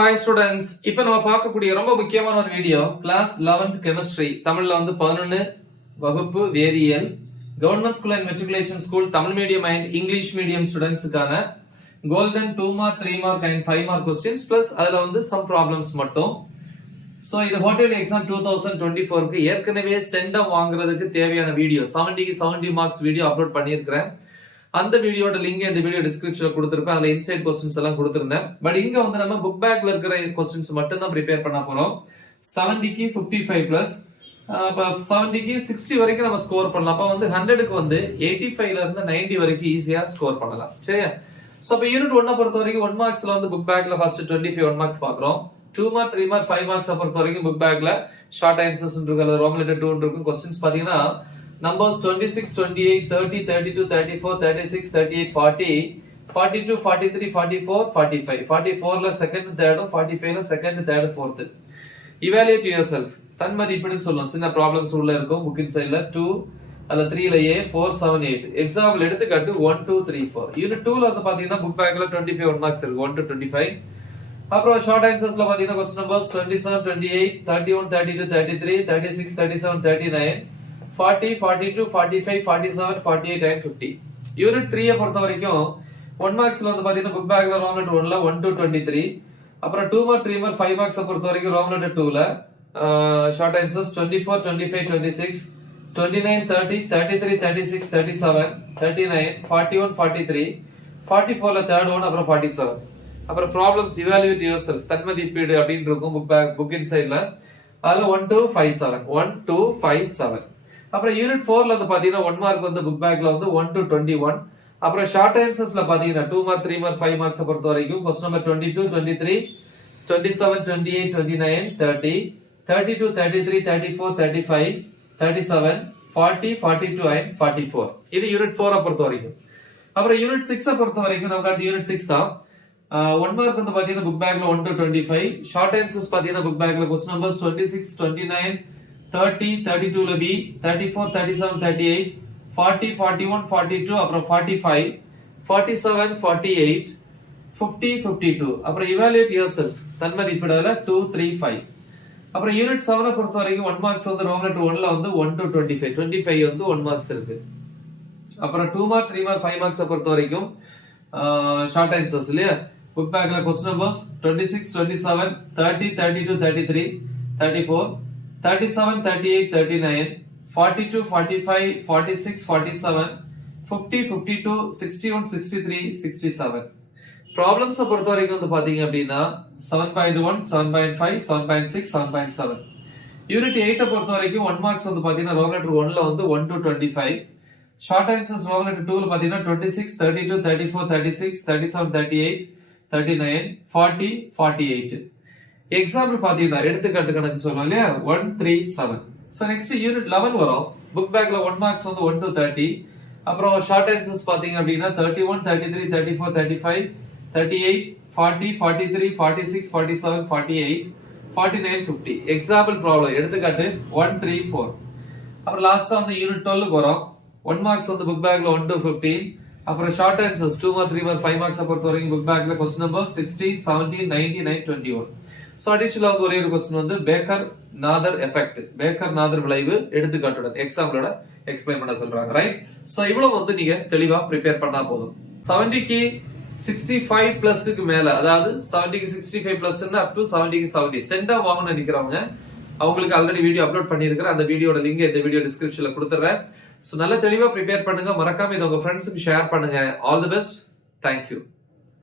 Hi students, இப்போ நம்ம பார்க்கக்கூடிய ரொம்ப முக்கியமான ஒரு வீடியோ கிளாஸ் 11th கெமிஸ்ட்ரி தமிழ்ல 11 வகுப்பு வேதியியல் government school and matriculation school Tamil medium and English medium ஸ்டூடெண்ட்ஸ்க்கான golden 2 mark 3 mark and 5 mark questions plus அதுல சம் ப்ராப்ளம்ஸ் மட்டும். சோ இது ஹோட்டல் எக்ஸாம் 2024க்கு ஏற்கனவே சென்டம் வாங்குறதுக்கு தேவையான வீடியோ 70 மார்க்ஸ் வீடியோ அப்லோட் பண்ணியிருக்கிறேன். அந்த வீடியோட லிங்க் இந்த வீடியோ டிஸ்கிரிப்ஷன்ல கொடுத்திருப்பேன். அதுல இன்சைட் क्वेश्चंस எல்லாம் கொடுத்திருந்தேன். பட் இங்க நம்ம புக் பேக்ல இருக்கிற क्वेश्चंस மட்டும் தான் ப்ரிப்பேர் பண்ண போறோம். 70க்கு 55 பிளஸ் 70க்கு 60 வரைக்கும் நம்ம ஸ்கோர் பண்ணலாம். அப்ப 100க்கு 85ல இருந்து 90 வரைக்கும் ஈஸியா ஸ்கோர் பண்ணலாம். சரியா? சோ அப்ப யூனிட் 1 பொறுத்த வரைக்கும் 1 மார்க்ஸ்ல புக் பேக்ல ஃபர்ஸ்ட் 25 1 மார்க்ஸ் பார்க்கறோம். 2 மார்க் 3 மார்க் 5 மார்க்ஸ் பொறுத்த வரைக்கும் புக் பேக்ல ஷார்ட் ஆன்சர்ஸ் இருக்கு, ரோமன் லெட்டர் 2 இருக்கும். क्वेश्चंस பாத்தீங்கன்னா numbers 26, 28, 30, 32, 34, 36, 38, 40, 42, 43, 44, 45. 44 ல second, third, 45 ல second, third, fourth. Evaluate yourself. தன்மதிப்பீடுன்னு சொல்லுவோம். சின்ன ப்ராப்ளம்ஸ் உள்ள இருக்கும். புக் இன்சைட்ல 2 அல்ல 3 ல A 4 7 8. எக்ஸாம்பிள் எடுத்துக்காட்டு 1 2 3 4. யூனிட் 2 ல பாத்தீங்கன்னா புக் பேக்ல 25 1 மார்க்ஸ் இருக்கு. 1 to 25. அப்புறம் ஷார்ட் ஆன்சர்ஸ்ல பாத்தீங்கன்னா क्वेश्चन நம்பர்ஸ் 27, 28, 31, 32, 33, 36, 37, 39, 40, 42, 45, 47, 48 and 50. யூனிட் 3 பொறுத்த வரைக்கும் 1 மார்க்ஸ்ல பாத்தீங்கன்னா புக் பேக்ல ரோமன் லெட்டர் 1ல 1 to 23. அப்புறம் 2 மார்க் 3 மார்க் 5 மார்க்ஸ் பொறுத்த வரைக்கும் ரோமன் லெட்டர் 2ல ஷார்ட் ஆன்சர்ஸ் 24, 25, 26, 29, 30, 33, 36, 37, 39, 41, 43, 44 ல third one, அப்புறம் 47. அப்புறம் ப்ராப்ளம்ஸ் evaluate yourself தன்மதிப்பீடு அப்படின்னு இருக்கும் புக் இன்சைட்ல. அதுல 1 to 57 1 to 57. அப்புறம் யூனிட் 4ல பாத்தீங்கன்னா 1 மார்க் புக் பேக்ல 1 to 21. அப்புறம் ஷார்ட் ஆன்சர்ஸ்ல பாத்தீங்கன்னா 2 மார்க் 3 மார்க் 5 மார்க்ஸ் பொறுத்த வரைக்கும் क्वेश्चन நம்பர் 22, 23, 27, 28, 29, 30, 32, 33, 34, 35, 37, 40, 42 and 44. இது யூனிட் 4 பொறுத்த வரைக்கும். அப்புறம் யூனிட் 6 பொறுத்த வரைக்கும் நமக்கு அடுத்து யூனிட் 6 தான். 1 மார்க் பாத்தீங்கன்னா புக் பேக்ல 1 to 25. ஷார்ட் ஆன்சர்ஸ் பாத்தீங்கன்னா புக் பேக்ல क्वेश्चन நம்பர்ஸ் 26, 29, 30, 32 ல B, 34, 37, 38, 40, 41, 42, அப்புறம் 45, 47, 48, 50, 52. அப்புறம் evaluate yourself தன்மதிப்பீடுல 2 3 5. அப்புறம் யூனிட் 7 பொறுத்த வரைக்கும் 1 மார்க்ஸ் ரோமன் லெட்டர் 1ல 1 to 25. 25 1 மார்க்ஸ் இருக்கு. அப்புறம் 2 மார்க் 3 மார்க் 5 மார்க்ஸ் பொறுத்த வரைக்கும் ஷார்ட் ஆன்சர்ஸ் இல்லையா புக் பேக்ல क्वेश्चन நம்பர்ஸ் 26, 27, 30, 32, 33, 34, 37, 38, 39, 42, 45, 46, 47, 50, 52, 61, 63, 67. ப்ராப்ளம்ஸ் பொறுத்த வரைக்கும் பாத்தீங்க அப்படின்னா 7.1, 7.5, 7.6, 7.7. யூனிட் 8 பொறுத்த வரைக்கும் 1 மார்க்ஸ் பாத்தீங்கன்னா ரோமன் லெட்டர் 1ல 1 to 25. Short answers Roman letter 2ல பாத்தீங்கன்னா 26, 32, 34, 36, 37, 38, 39, 40, 48. எக்ஸாம்பிள் பாத்தீங்கன்னா எடுத்துக்காட்டு கணக்கு சொல்றோம் இல்லையா 1 3 7. சோ நெக்ஸ்ட் யூனிட் 11 வரும். புக் பேக்ல 1 மார்க்ஸ் 1 to 30. அப்புறம் ஷார்ட் ஆன்சர்ஸ் பாத்தீங்க அப்படின்னா 31, 33, 34, 35, 38, 40, 43, 46, 47, 48, 49, 50. எக்ஸாம்பிள் ப்ராப்ளம் எடுத்துக்காட்டு 1 3 4. அப்புறம் லாஸ்டா யூனிட் 12 வரும். 1 மார்க்ஸ் புக் பேக்ல 1 to 15. அப்புறம் short answers 2 mark 3 mark 5 marks பொறுத்த வரைக்கும் புக் பேக்ல क्वेश्चन நம்பர் 16, 17, 19, 21. சோ அடிஷனலா ஒரே ஒரு क्वेश्चन பேக்கர் நாதர் எஃபெக்ட் பேக்கர் நாதர் விளைவு எடுத்துக்காட்டுடன் எக்ஸாம்பிளோட எக்ஸ்பிளைன் பண்ண சொல்றாங்க. ரைட்? சோ இவ்வளவு நீங்க தெளிவா ப்ரிப்பேர் பண்ணா போதும். 70க்கு 65 பிளஸ்க்கு மேல, அதாவது 70க்கு 65 பிளஸ் அப் டு 70க்கு 70 சென்டா வாங்கணும்னு நினைக்கிறவங்க அவங்களுக்கு ஆல்ரெடி வீடியோ அப்லோட் பண்ணியிருக்கிறேன். அந்த வீடியோட லிங்க் இந்த வீடியோ டிஸ்கிரிப்ஷன்ல கொடுத்துறேன். சோ நல்ல தெளிவா ப்ரிப்பேர் பண்ணுங்க. மறக்காம இதை உங்க ஃப்ரெண்ட்ஸுக்கு ஷேர் பண்ணுங்க. All the best. தேங்க்யூ.